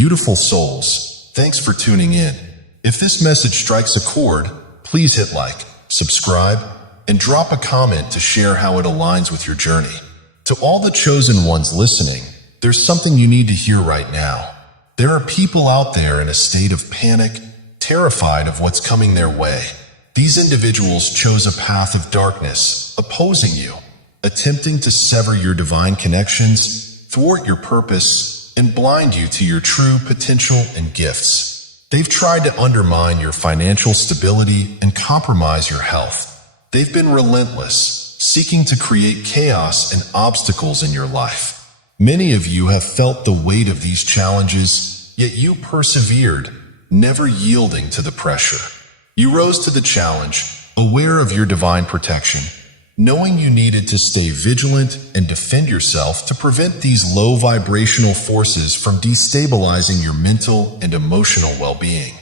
Beautiful souls, thanks for tuning in. If this message strikes a chord, please hit like, subscribe, and drop a comment to share how it aligns with your journey. To all the chosen ones listening, there's something you need to hear right now. There are people out there in a state of panic, terrified of what's coming their way. These individuals chose a path of darkness, opposing you, attempting to sever your divine connections, thwart your purpose, and blind you to your true potential and gifts. They've tried to undermine your financial stability and compromise your health. They've been relentless, seeking to create chaos and obstacles in your life. Many of you have felt the weight of these challenges, yet you persevered, never yielding to the pressure. You rose to the challenge, aware of your divine protection, knowing you needed to stay vigilant and defend yourself to prevent these low vibrational forces from destabilizing your mental and emotional well-being.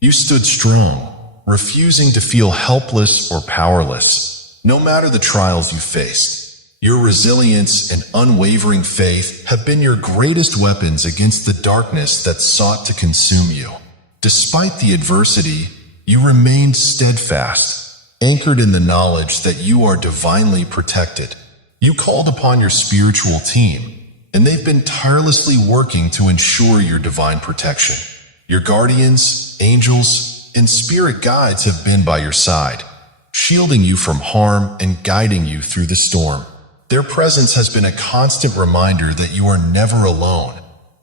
You stood strong, refusing to feel helpless or powerless, no matter the trials you faced. Your resilience and unwavering faith have been your greatest weapons against the darkness that sought to consume you. Despite the adversity, you remained steadfast, anchored in the knowledge that you are divinely protected. You called upon your spiritual team, and they've been tirelessly working to ensure your divine protection. Your guardians, angels, and spirit guides have been by your side, shielding you from harm and guiding you through the storm. Their presence has been a constant reminder that you are never alone,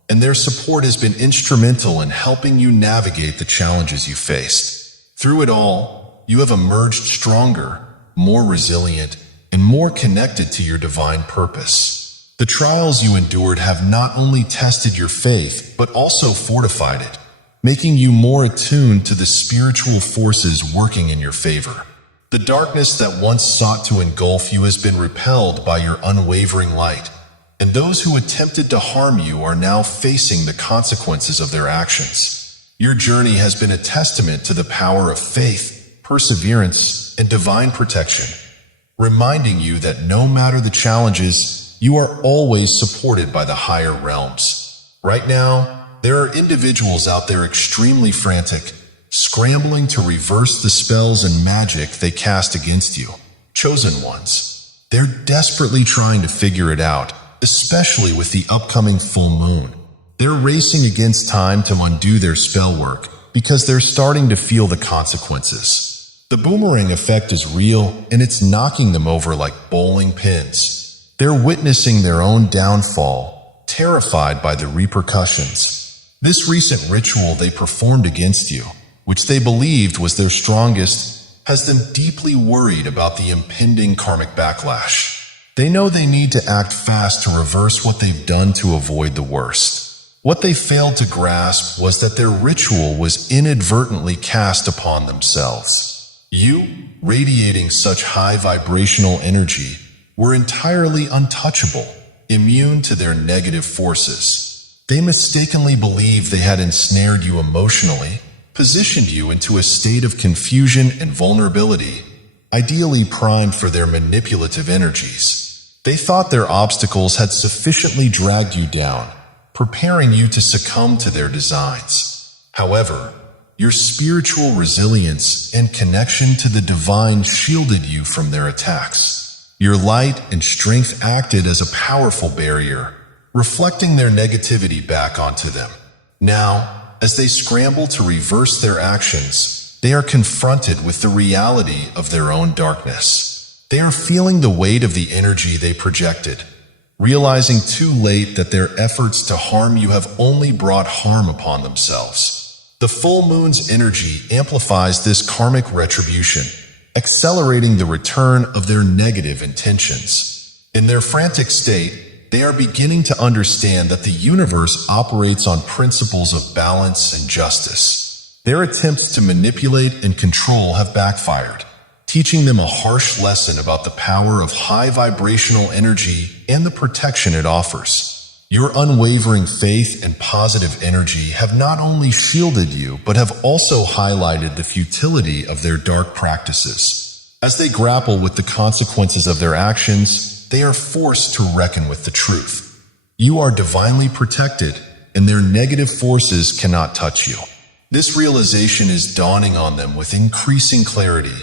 and their support has been instrumental in helping you navigate the challenges you faced. Through it all, you have emerged stronger, more resilient, and more connected to your divine purpose. The trials you endured have not only tested your faith, but also fortified it, making you more attuned to the spiritual forces working in your favor. The darkness that once sought to engulf you has been repelled by your unwavering light, and those who attempted to harm you are now facing the consequences of their actions. Your journey has been a testament to the power of faith, perseverance, and divine protection, reminding you that no matter the challenges, you are always supported by the higher realms. Right now, there are individuals out there extremely frantic, scrambling to reverse the spells and magic they cast against you. Chosen ones, they're desperately trying to figure it out, especially with the upcoming full moon. They're racing against time to undo their spell work because they're starting to feel the consequences. The boomerang effect is real, and it's knocking them over like bowling pins. They're witnessing their own downfall, terrified by the repercussions. This recent ritual they performed against you, which they believed was their strongest, has them deeply worried about the impending karmic backlash. They know they need to act fast to reverse what they've done to avoid the worst. What they failed to grasp was that their ritual was inadvertently cast upon themselves. You, radiating such high vibrational energy, were entirely untouchable, immune to their negative forces. They mistakenly believed they had ensnared you emotionally, positioned you into a state of confusion and vulnerability, ideally primed for their manipulative energies. They thought their obstacles had sufficiently dragged you down, preparing you to succumb to their designs. However, your spiritual resilience and connection to the divine shielded you from their attacks. Your light and strength acted as a powerful barrier, reflecting their negativity back onto them. Now, as they scramble to reverse their actions, they are confronted with the reality of their own darkness. They are feeling the weight of the energy they projected, realizing too late that their efforts to harm you have only brought harm upon themselves. The full moon's energy amplifies this karmic retribution, accelerating the return of their negative intentions. In their frantic state, they are beginning to understand that the universe operates on principles of balance and justice. Their attempts to manipulate and control have backfired, teaching them a harsh lesson about the power of high vibrational energy and the protection it offers. Your unwavering faith and positive energy have not only shielded you, but have also highlighted the futility of their dark practices. As they grapple with the consequences of their actions, they are forced to reckon with the truth. You are divinely protected, and their negative forces cannot touch you. This realization is dawning on them with increasing clarity,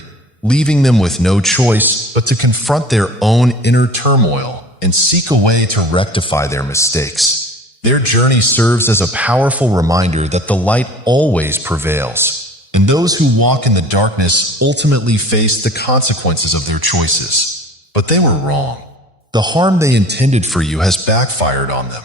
leaving them with no choice but to confront their own inner turmoil and seek a way to rectify their mistakes. Their journey serves as a powerful reminder that the light always prevails, and those who walk in the darkness ultimately face the consequences of their choices. But they were wrong. The harm they intended for you has backfired on them.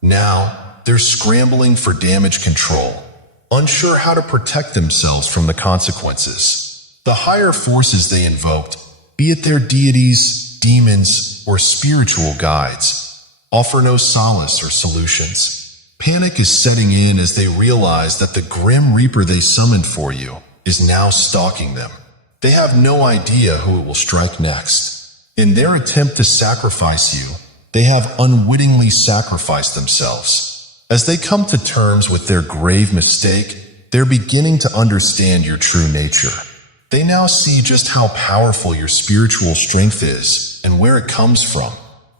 Now, they're scrambling for damage control, unsure how to protect themselves from the consequences. The higher forces they invoked, be it their deities, demons, or spiritual guides, offer no solace or solutions. Panic is setting in as they realize that the grim reaper they summoned for you is now stalking them. They have no idea who it will strike next. In their attempt to sacrifice you, they have unwittingly sacrificed themselves. As they come to terms with their grave mistake, they're beginning to understand your true nature. They now see just how powerful your spiritual strength is and where it comes from.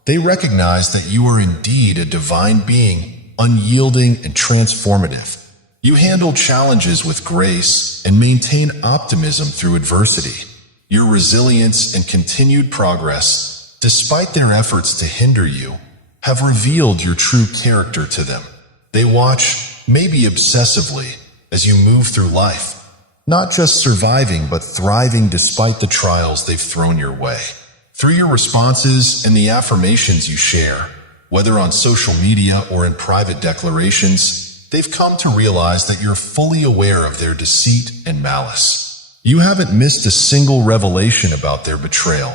They recognize that you are indeed a divine being, unyielding and transformative. You handle challenges with grace and maintain optimism through adversity. Your resilience and continued progress, despite their efforts to hinder you, have revealed your true character to them. They watch, maybe obsessively, as you move through life, not just surviving but thriving despite the trials they've thrown your way. Through your responses and the affirmations you share, whether on social media or in private declarations, they've come to realize that you're fully aware of their deceit and malice. You haven't missed a single revelation about their betrayal.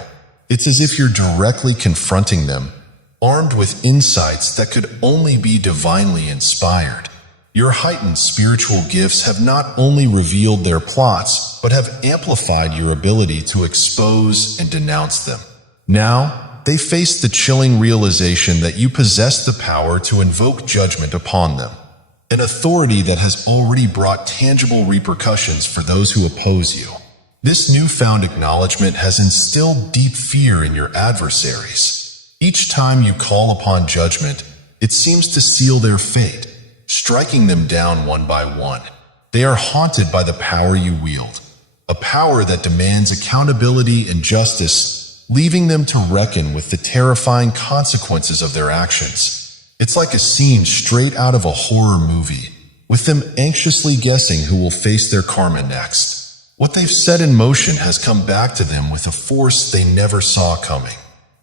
It's as if you're directly confronting them, armed with insights that could only be divinely inspired. Your heightened spiritual gifts have not only revealed their plots, but have amplified your ability to expose and denounce them. Now, they face the chilling realization that you possess the power to invoke judgment upon them, an authority that has already brought tangible repercussions for those who oppose you. This newfound acknowledgement has instilled deep fear in your adversaries. Each time you call upon judgment, it seems to seal their fate, striking them down one by one. They are haunted by the power you wield, a power that demands accountability and justice, leaving them to reckon with the terrifying consequences of their actions. It's like a scene straight out of a horror movie, with them anxiously guessing who will face their karma next. What they've set in motion has come back to them with a force they never saw coming.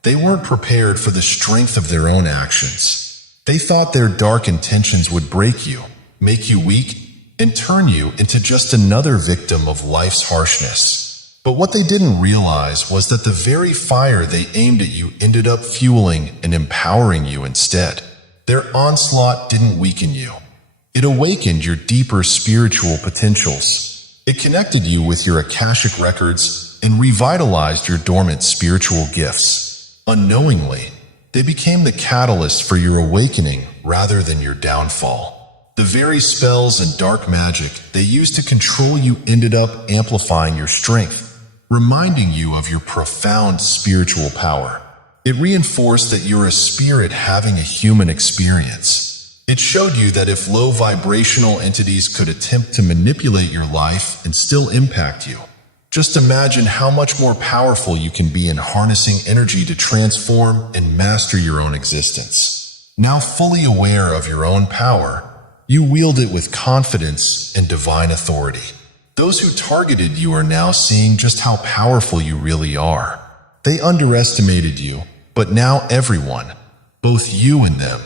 They weren't prepared for the strength of their own actions. They thought their dark intentions would break you, make you weak, and turn you into just another victim of life's harshness. But what they didn't realize was that the very fire they aimed at you ended up fueling and empowering you instead. Their onslaught didn't weaken you. It awakened your deeper spiritual potentials. It connected you with your Akashic records and revitalized your dormant spiritual gifts. Unknowingly, they became the catalyst for your awakening rather than your downfall. The very spells and dark magic they used to control you ended up amplifying your strength, reminding you of your profound spiritual power. It reinforced that you're a spirit having a human experience. It showed you that if low vibrational entities could attempt to manipulate your life and still impact you, just imagine how much more powerful you can be in harnessing energy to transform and master your own existence. Now fully aware of your own power, you wield it with confidence and divine authority. Those who targeted you are now seeing just how powerful you really are. They underestimated you, but now everyone, both you and them,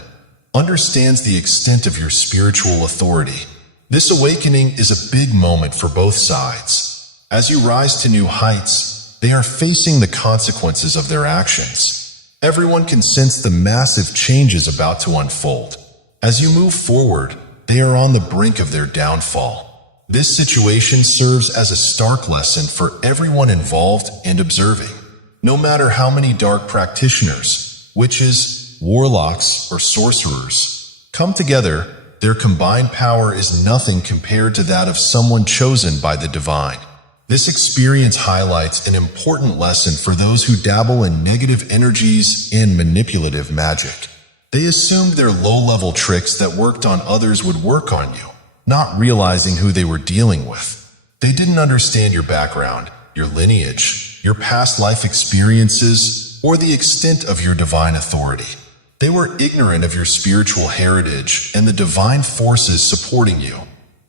understands the extent of your spiritual authority. This awakening is a big moment for both sides. As you rise to new heights, they are facing the consequences of their actions. Everyone can sense the massive changes about to unfold. As you move forward, they are on the brink of their downfall. This situation serves as a stark lesson for everyone involved and observing. No matter how many dark practitioners, witches, warlocks, or sorcerers come together, their combined power is nothing compared to that of someone chosen by the divine. This experience highlights an important lesson for those who dabble in negative energies and manipulative magic. They assumed their low-level tricks that worked on others would work on you, not realizing who they were dealing with. They didn't understand your background, your lineage, your past life experiences, or the extent of your divine authority. They were ignorant of your spiritual heritage and the divine forces supporting you.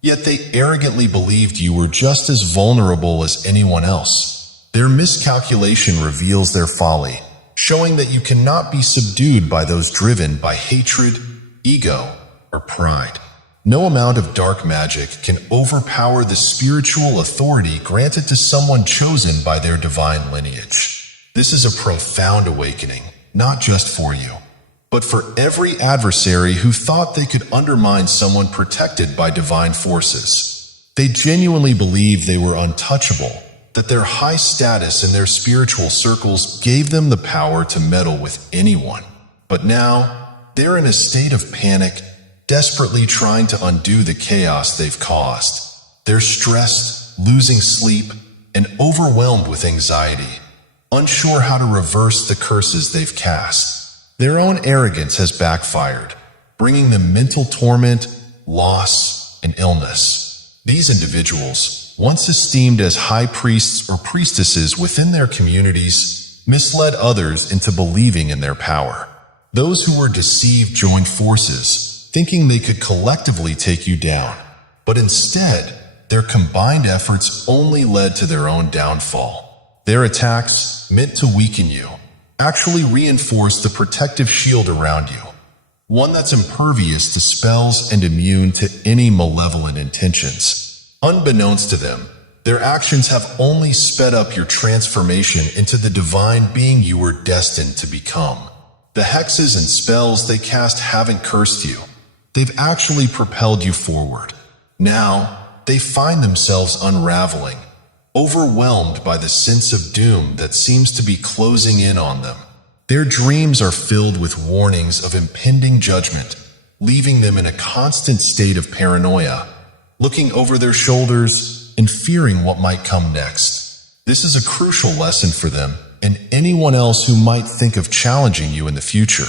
Yet they arrogantly believed you were just as vulnerable as anyone else. Their miscalculation reveals their folly, showing that you cannot be subdued by those driven by hatred, ego, or pride. No amount of dark magic can overpower the spiritual authority granted to someone chosen by their divine lineage. This is a profound awakening, not just for you, but for every adversary who thought they could undermine someone protected by divine forces. They genuinely believed they were untouchable, that their high status in their spiritual circles gave them the power to meddle with anyone. But now, they're in a state of panic, desperately trying to undo the chaos they've caused. They're stressed, losing sleep, and overwhelmed with anxiety, unsure how to reverse the curses they've cast. Their own arrogance has backfired, bringing them mental torment, loss, and illness. These individuals, once esteemed as high priests or priestesses within their communities, misled others into believing in their power. Those who were deceived joined forces, thinking they could collectively take you down. But instead, their combined efforts only led to their own downfall. Their attacks, meant to weaken you, actually reinforce the protective shield around you, one that's impervious to spells and immune to any malevolent intentions. Unbeknownst to them, their actions have only sped up your transformation into the divine being you were destined to become. The hexes and spells they cast haven't cursed you. They've actually propelled you forward. Now, they find themselves unraveling, overwhelmed by the sense of doom that seems to be closing in on them. Their dreams are filled with warnings of impending judgment, leaving them in a constant state of paranoia, looking over their shoulders and fearing what might come next. This is a crucial lesson for them and anyone else who might think of challenging you in the future.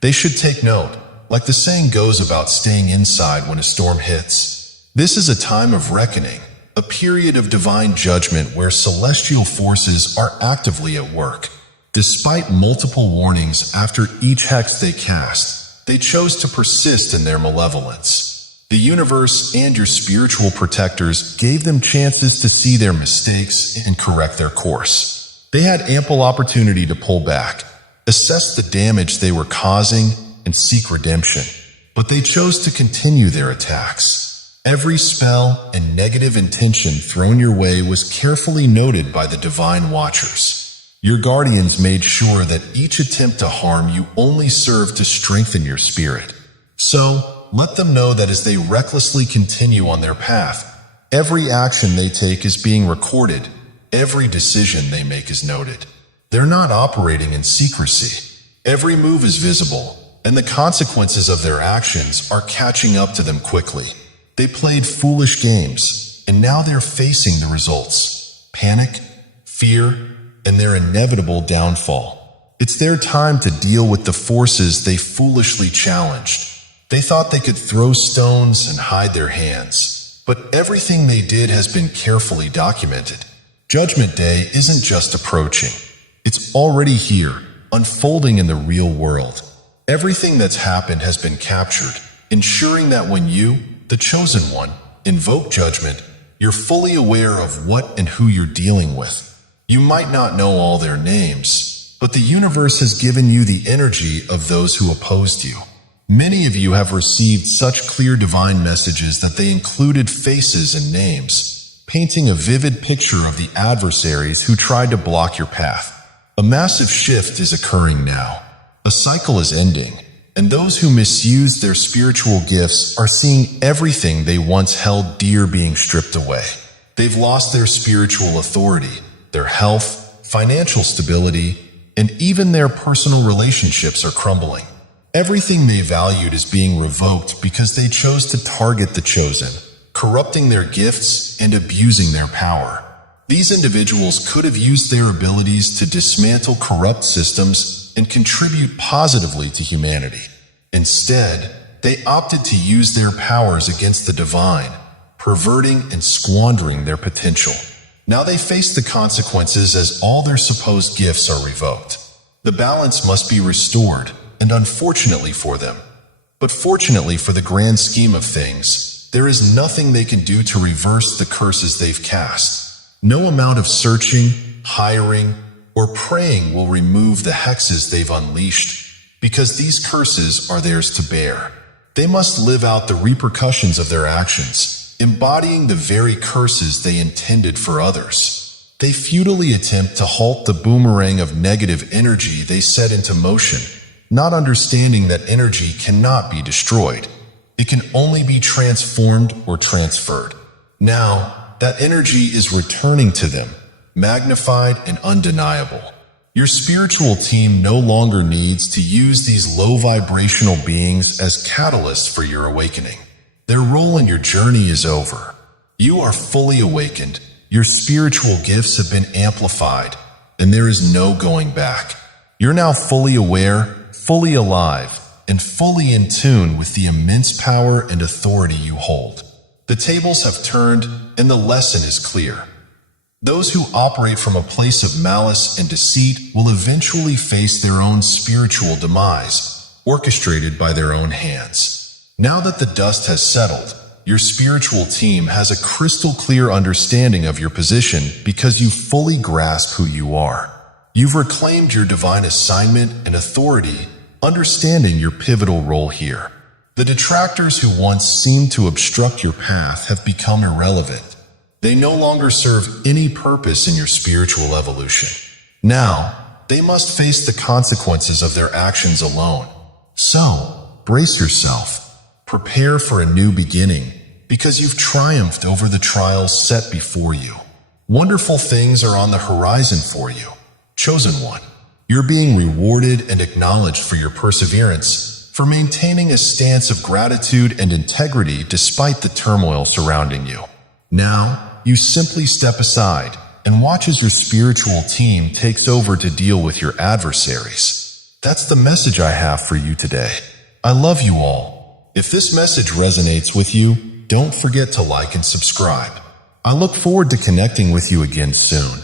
They should take note, like the saying goes about staying inside when a storm hits. This is a time of reckoning, a period of divine judgment where celestial forces are actively at work. Despite multiple warnings after each hex they cast, they chose to persist in their malevolence. The universe and your spiritual protectors gave them chances to see their mistakes and correct their course. They had ample opportunity to pull back, assess the damage they were causing, and seek redemption. But they chose to continue their attacks. Every spell and negative intention thrown your way was carefully noted by the divine watchers. Your guardians made sure that each attempt to harm you only served to strengthen your spirit. So, let them know that as they recklessly continue on their path, every action they take is being recorded, every decision they make is noted. They're not operating in secrecy. Every move is visible, and the consequences of their actions are catching up to them quickly. They played foolish games, and now they're facing the results. Panic, fear, and their inevitable downfall. It's their time to deal with the forces they foolishly challenged. They thought they could throw stones and hide their hands, but everything they did has been carefully documented. Judgment Day isn't just approaching. It's already here, unfolding in the real world. Everything that's happened has been captured, ensuring that when you, the chosen one, invoke judgment, you're fully aware of what and who you're dealing with. You might not know all their names, but the universe has given you the energy of those who opposed you. Many of you have received such clear divine messages that they included faces and names, painting a vivid picture of the adversaries who tried to block your path. A massive shift is occurring now. A cycle is ending, and those who misused their spiritual gifts are seeing everything they once held dear being stripped away. They've lost their spiritual authority, their health, financial stability, and even their personal relationships are crumbling. Everything they valued is being revoked because they chose to target the chosen, corrupting their gifts and abusing their power. These individuals could have used their abilities to dismantle corrupt systems and contribute positively to humanity. Instead, they opted to use their powers against the divine, perverting and squandering their potential. Now they face the consequences as all their supposed gifts are revoked. The balance must be restored, and unfortunately for them, but fortunately for the grand scheme of things, there is nothing they can do to reverse the curses they've cast. No amount of searching, hiring, or praying will remove the hexes they've unleashed, because these curses are theirs to bear. They must live out the repercussions of their actions, embodying the very curses they intended for others. They futilely attempt to halt the boomerang of negative energy they set into motion, not understanding that energy cannot be destroyed. It can only be transformed or transferred. Now, that energy is returning to them, magnified and undeniable. Your spiritual team no longer needs to use these low vibrational beings as catalysts for your awakening. Their role in your journey is over. You are fully awakened, your spiritual gifts have been amplified, and there is no going back. You're now fully aware, fully alive, and fully in tune with the immense power and authority you hold. The tables have turned, and the lesson is clear. Those who operate from a place of malice and deceit will eventually face their own spiritual demise, orchestrated by their own hands. Now that the dust has settled, your spiritual team has a crystal clear understanding of your position because you fully grasp who you are. You've reclaimed your divine assignment and authority, understanding your pivotal role here. The detractors who once seemed to obstruct your path have become irrelevant. They no longer serve any purpose in your spiritual evolution. Now, they must face the consequences of their actions alone. So, brace yourself. Prepare for a new beginning, because you've triumphed over the trials set before you. Wonderful things are on the horizon for you. Chosen one. You're being rewarded and acknowledged for your perseverance, for maintaining a stance of gratitude and integrity despite the turmoil surrounding you. Now, you simply step aside and watch as your spiritual team takes over to deal with your adversaries. That's the message I have for you today. I love you all. If this message resonates with you, don't forget to like and subscribe. I look forward to connecting with you again soon.